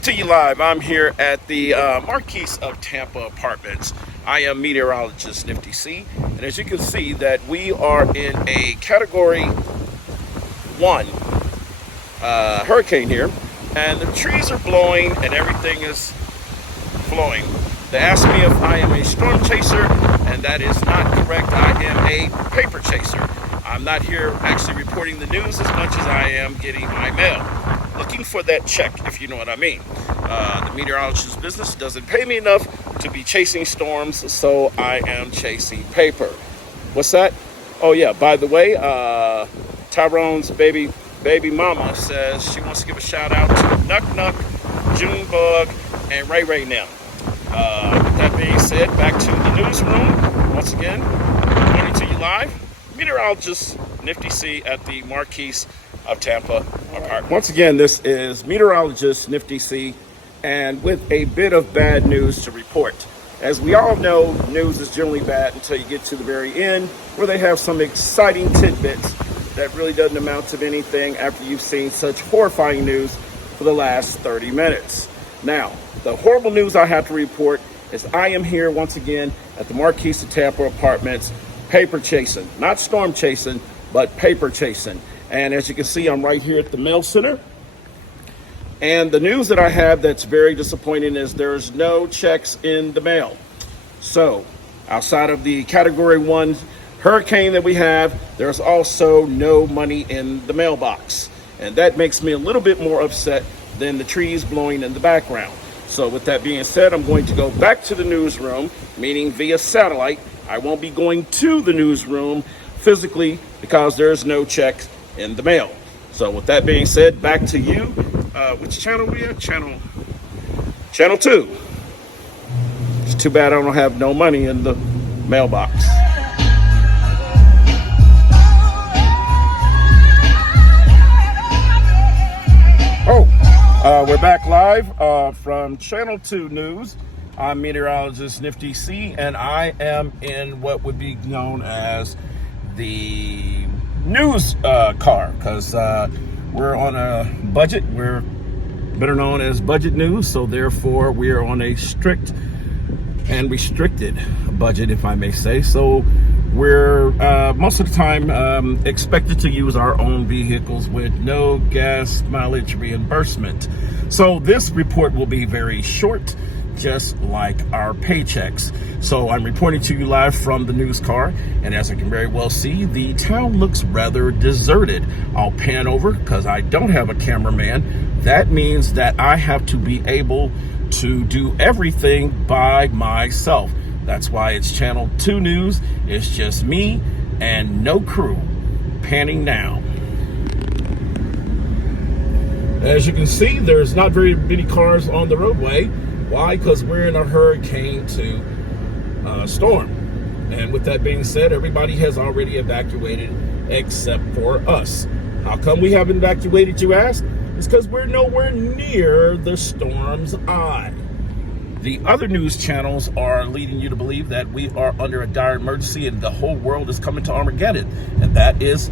Coming to you live, I'm here at the Marquise of Tampa Apartments. I am meteorologist Nifty C, and as you can see that we are in a Category 1 hurricane here, and the trees are blowing and everything is flowing. They asked me if I am a storm chaser, and that is not correct. I am a paper chaser. I'm not here actually reporting the news as much as I am getting my mail. Looking for that check, if you know what I mean. The meteorologist's business doesn't pay me enough to be chasing storms, so I am chasing paper. What's that? Oh yeah, by the way, Tyrone's baby mama says she wants to give a shout out to Nuck Nuck, Junebug, and Ray now. With that being said, back to the newsroom. Once again, coming to you live, meteorologist Nifty C at the Marquise of Tampa Apartments. Once again, this is meteorologist Nifty C, and with a bit of bad news to report. As we all know, news is generally bad until you get to the very end, where they have some exciting tidbits that really doesn't amount to anything after you've seen such horrifying news for the last 30 minutes. Now, the horrible news I have to report is I am here once again at the Marquise of Tampa Apartments, paper chasing. Not storm chasing, but paper chasing. And as you can see, I'm right here at the mail center. And the news that I have that's very disappointing is there's no checks in the mail. So, outside of the Category 1 hurricane that we have, there's also no money in the mailbox. And that makes me a little bit more upset than the trees blowing in the background. So with that being said, I'm going to go back to the newsroom, meaning via satellite. I won't be going to the newsroom physically because there's no check in the mail. So with that being said, back to you. Which channel we at? Channel 2. It's too bad I don't have no money in the mailbox. We're back live from Channel 2 News. I'm meteorologist Nifty C, and I am in what would be known as the news car, because we're on a budget. We're better known as budget news, so therefore we are on a strict and restricted budget, if I may say. So we're most of the time expected to use our own vehicles with no gas mileage reimbursement. So this report will be very short, just like our paychecks. So I'm reporting to you live from the news car, and as I can very well see, the town looks rather deserted. I'll pan over because I don't have a cameraman. That means that I have to be able to do everything by myself. That's why it's Channel 2 News. It's just me and no crew panning now. As you can see, there's not very many cars on the roadway. Why? Because we're in a Hurricane 2 storm. And with that being said, everybody has already evacuated except for us. How come we haven't evacuated, you ask? It's because we're nowhere near the storm's eye. The other news channels are leading you to believe that we are under a dire emergency and the whole world is coming to Armageddon. And that is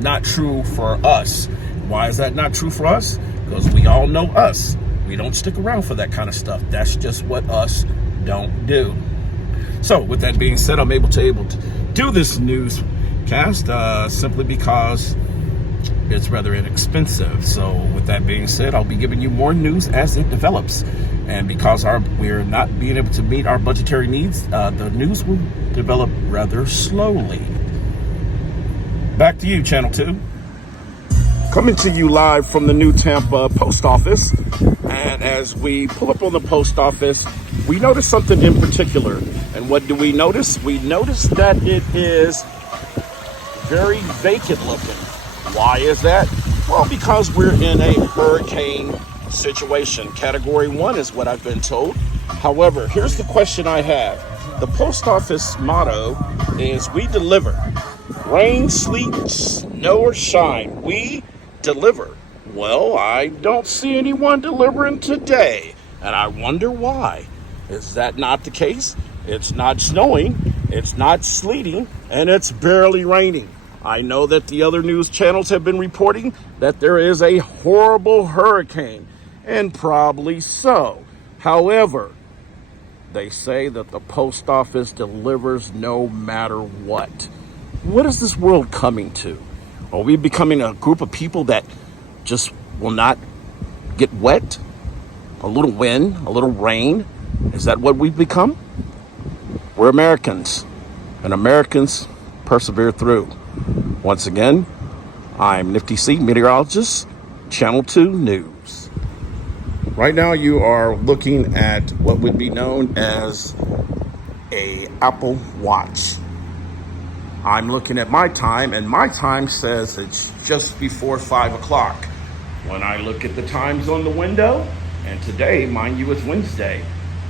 not true for us. Why is that not true for us? Because we all know us. We don't stick around for that kind of stuff. That's just what us don't do. So with that being said, I'm able to do this newscast simply because it's rather inexpensive. So with that being said, I'll be giving you more news as it develops. And because we're not being able to meet our budgetary needs, the news will develop rather slowly. Back to you, Channel 2. Coming to you live from the new Tampa post office. And as we pull up on the post office, we notice something in particular. And what do we notice? We notice that it is very vacant looking. Why is that? Well, because we're in a hurricane situation. Category 1 is what I've been told. However, here's the question I have. The post office motto is we deliver. Rain, sleet, snow, or shine, we deliver. Well, I don't see anyone delivering today, and I wonder why. Is that not the case? It's not snowing, it's not sleeting, and it's barely raining. I know that the other news channels have been reporting that there is a horrible hurricane, and probably so. However, they say that the post office delivers no matter what. What is this world coming to? Are we becoming a group of people that just will not get wet? A little wind, a little rain? Is that what we've become? We're Americans, and Americans persevere through. Once again, I'm Nifty C, meteorologist, Channel 2 News. Right now you are looking at what would be known as an Apple Watch. I'm looking at my time, and my time says it's just before 5 o'clock. When I look at the times on the window, and today, mind you, is Wednesday,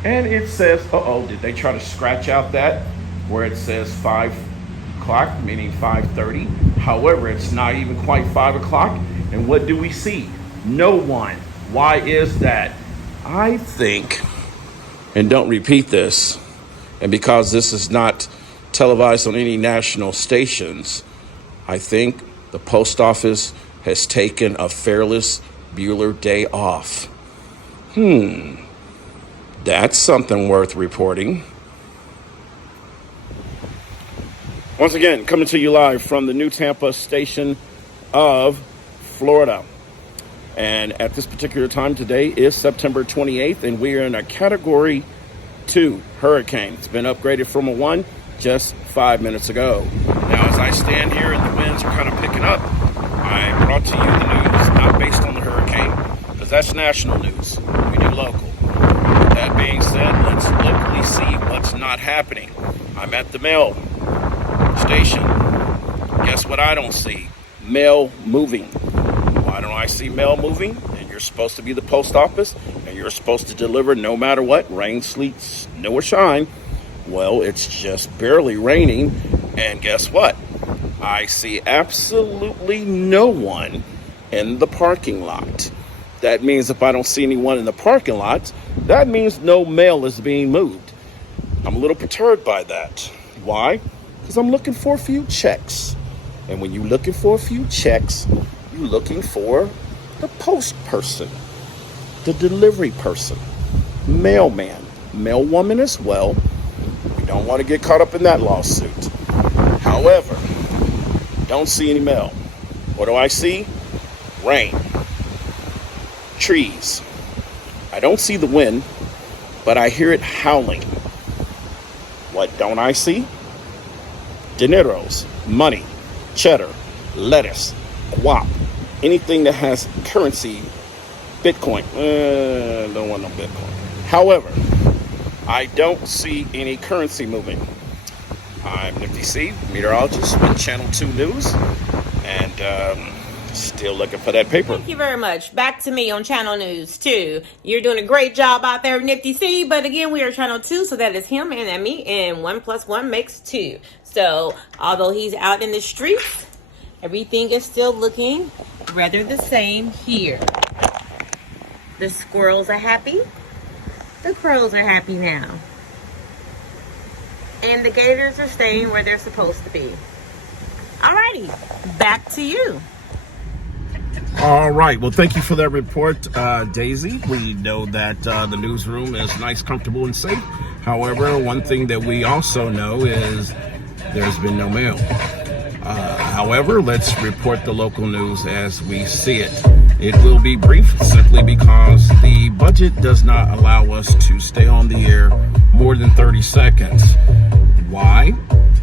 and it says, did they try to scratch out that where it says 5 o'clock, meaning 5:30? However, it's not even quite 5 o'clock, and what do we see? No one. Why is that? I think, and don't repeat this, and because this is not televised on any national stations, I think the post office has taken a Ferris Bueller day off. That's something worth reporting. Once again, coming to you live from the new Tampa station of Florida. And at this particular time today is September 28th, and we are in a Category 2 hurricane. It's been upgraded from a 1 just 5 minutes ago. Now, as I stand here and the winds are kind of picking up, I brought to you the news, not based on the hurricane, because that's national news. We do local. That being said, let's locally see what's not happening. I'm at the mail station. Guess what I don't see? Mail moving. Why don't I see mail moving? And you're supposed to be the post office, and you're supposed to deliver no matter what, rain, sleet, snow, or shine. Well, it's just barely raining, and guess what? I see absolutely no one in the parking lot. That means if I don't see anyone in the parking lot, that means no mail is being moved. I'm a little perturbed by that. Why? Because I'm looking for a few checks. And when you're looking for a few checks, you're looking for the post person, the delivery person, mailman, mailwoman as well. We don't want to get caught up in that lawsuit. However, don't see any mail. What do I see? Rain. Trees. I don't see the wind, but I hear it howling. What don't I see? Dineros, money, cheddar, lettuce, guap, anything that has currency, Bitcoin. Don't want no Bitcoin. However, I don't see any currency moving. I'm Nifty C, meteorologist with Channel 2 News, and still looking for that paper. Thank you very much. Back to me on Channel News 2. You're doing a great job out there, Nifty C, but again, we are Channel 2, so that is him and me, and 1 + 1 makes 2. So, although he's out in the streets, everything is still looking rather the same here. The squirrels are happy. The crows are happy now. And the gators are staying where they're supposed to be. Alrighty, back to you. All right. Well, thank you for that report, DayZee. We know that the newsroom is nice, comfortable, and safe. However, one thing that we also know is there's been no mail. However, let's report the local news as we see it. It will be brief simply because the budget does not allow us to stay on the air more than 30 seconds. Why?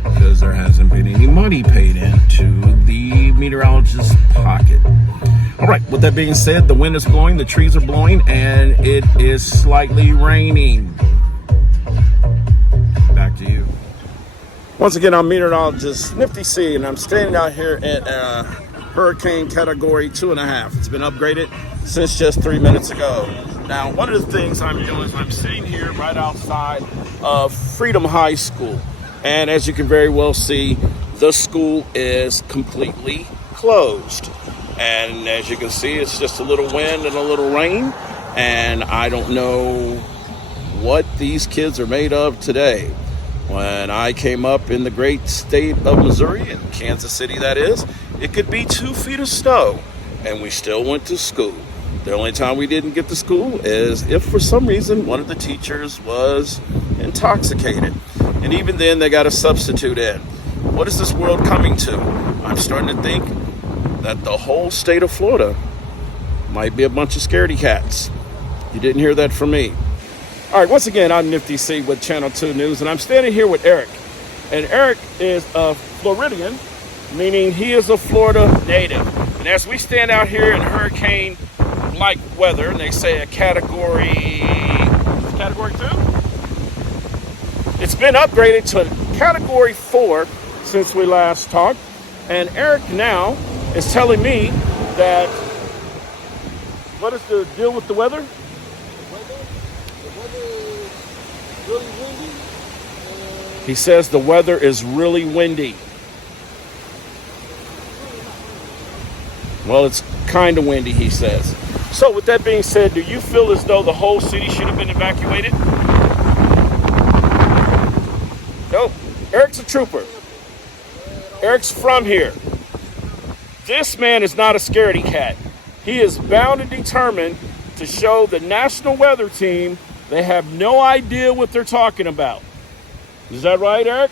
Because there hasn't been any money paid into the meteorologist's pocket. All right, with that being said, the wind is blowing, the trees are blowing, and it is slightly raining. Back to you. Once again, I'm meteorologist Nifty C, and I'm standing out here at Hurricane Category 2.5. It's been upgraded since just 3 minutes ago. Now, one of the things I'm doing is I'm sitting here right outside of Freedom High School. And as you can very well see, the school is completely closed. And as you can see, it's just a little wind and a little rain. And I don't know what these kids are made of today. When I came up in the great state of Missouri, in Kansas City that is, it could be 2 feet of snow. And we still went to school. The only time we didn't get to school is if for some reason one of the teachers was intoxicated. And even then they got a substitute in. What is this world coming to? I'm starting to think that the whole state of Florida might be a bunch of scaredy cats. You didn't hear that from me. All right, once again, I'm Nifty C with Channel 2 News, and I'm standing here with Eric. And Eric is a Floridian, meaning he is a Florida native. And as we stand out here in hurricane-like weather, and they say a category 2? It's been upgraded to category 4 since we last talked. And Eric now is telling me that, what is the deal with the weather? The weather is really windy. He says the weather is really windy. Well, it's kind of windy, he says. So with that being said, do you feel as though the whole city should have been evacuated? Nope. Eric's a trooper. Eric's from here. This man is not a scaredy cat. He is bound and determined to show the National Weather Team they have no idea what they're talking about. Is that right, Eric?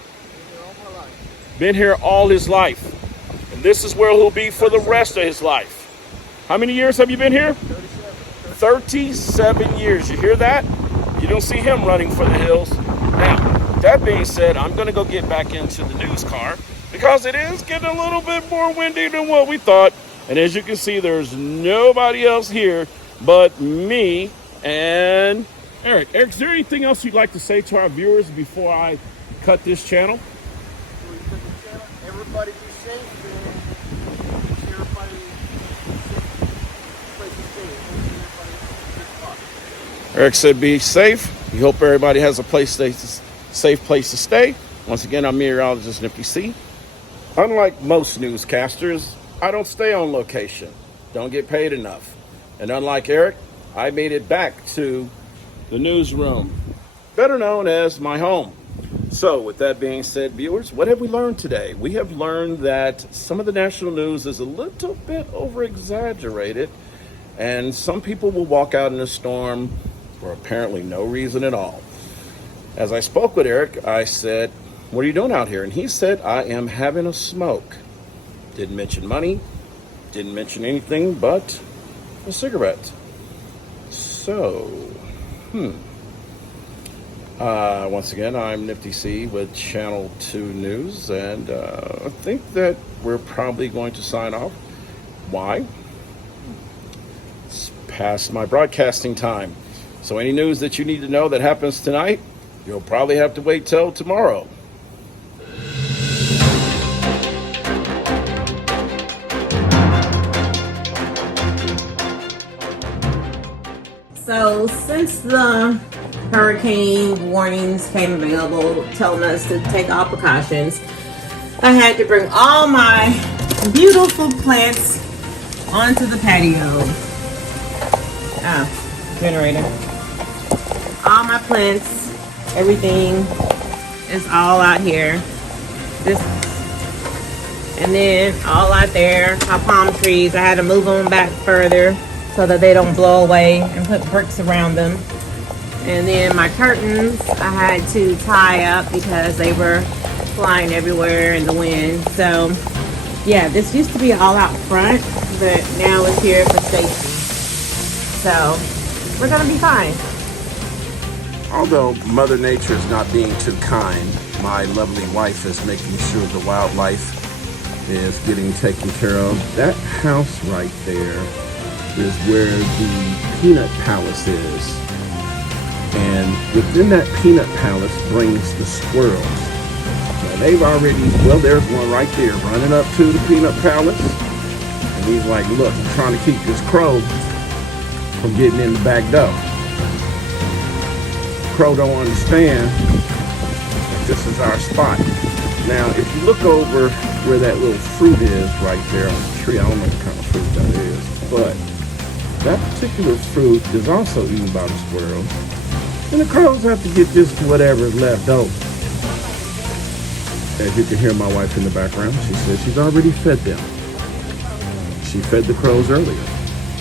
Been here all his life. And this is where he'll be for the rest of his life. How many years have you been here? 37 years. You hear that? You don't see him running for the hills. Now, that being said, I'm going to go get back into the news car because it is getting a little bit more windy than what we thought. And as you can see, there's nobody else here but me and Eric. Eric, is there anything else you'd like to say to our viewers before I cut this channel? Everybody be safe. Everybody Eric said be safe. We hope everybody has a safe place to stay. Once again, I'm meteorologist Nifty C. Unlike most newscasters, I don't stay on location. Don't get paid enough. And unlike Eric, I made it back to the newsroom, better known as my home. So with that being said, viewers, what have we learned today? We have learned that some of the national news is a little bit over-exaggerated, and some people will walk out in a storm for apparently no reason at all. As I spoke with Eric, I said, what are you doing out here? And he said, I am having a smoke. Didn't mention money, didn't mention anything but a cigarette. So, once again, I'm Nifty C with Channel 2 News, and I think that we're probably going to sign off. Why? It's past my broadcasting time. So any news that you need to know that happens tonight, you'll probably have to wait till tomorrow. So since the hurricane warnings came available telling us to take all precautions, I had to bring all my beautiful plants onto the patio. Generator. All my plants, everything is all out here. This, and then all out there, my palm trees, I had to move them back further so that they don't blow away, and put bricks around them. And then my curtains, I had to tie up because they were flying everywhere in the wind. So yeah, this used to be all out front, but now it's here for safety. So we're gonna be fine. Although Mother Nature is not being too kind, my lovely wife is making sure the wildlife is getting taken care of. That house right there is where the peanut palace is. And within that peanut palace brings the squirrels. Now they've already, well, there's one right there running up to the peanut palace. And he's like, look, I'm trying to keep this crow from getting in the back door. Crow don't understand that this is our spot. Now, if you look over where that little fruit is right there on the tree, I don't know what kind of fruit that is, but that particular fruit is also eaten by the squirrels. And the crows have to get just whatever is left over. As you can hear my wife in the background, she says she's already fed them. She fed the crows earlier.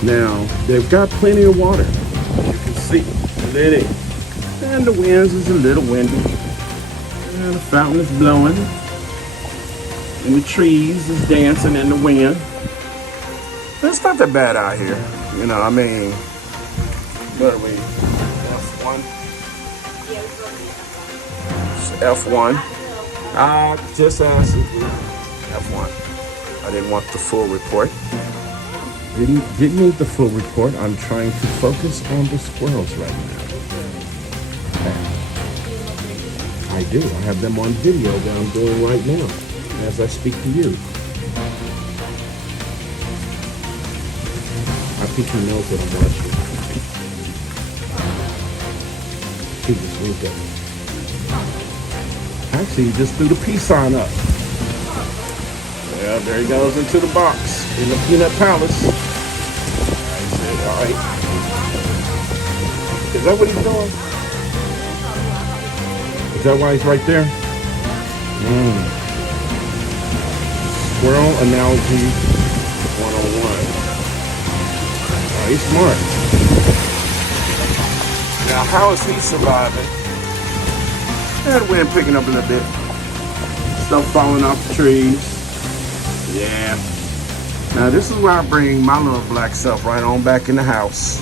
Now, they've got plenty of water, as you can see, plenty. And the winds is a little windy. And the fountain is blowing. And the trees is dancing in the wind. It's not that bad out here. You know, I mean, what are we? F1? It's F1. Just asked F1. I didn't want the full report. Didn't need the full report. I'm trying to focus on the squirrels right now. I do. I have them on video that I'm doing right now as I speak to you. I think he knows what I'm watching. He just winked at me. Actually, he just threw the peace sign up. Yeah, there he goes into the box in the peanut palace. All right. Is that what he's doing? Is that why he's right there? Squirrel analogy 101. Oh, he's smart. Now, how is he surviving? That wind picking up a little bit. Stuff falling off the trees. Yeah. Now, this is where I bring my little black self right on back in the house.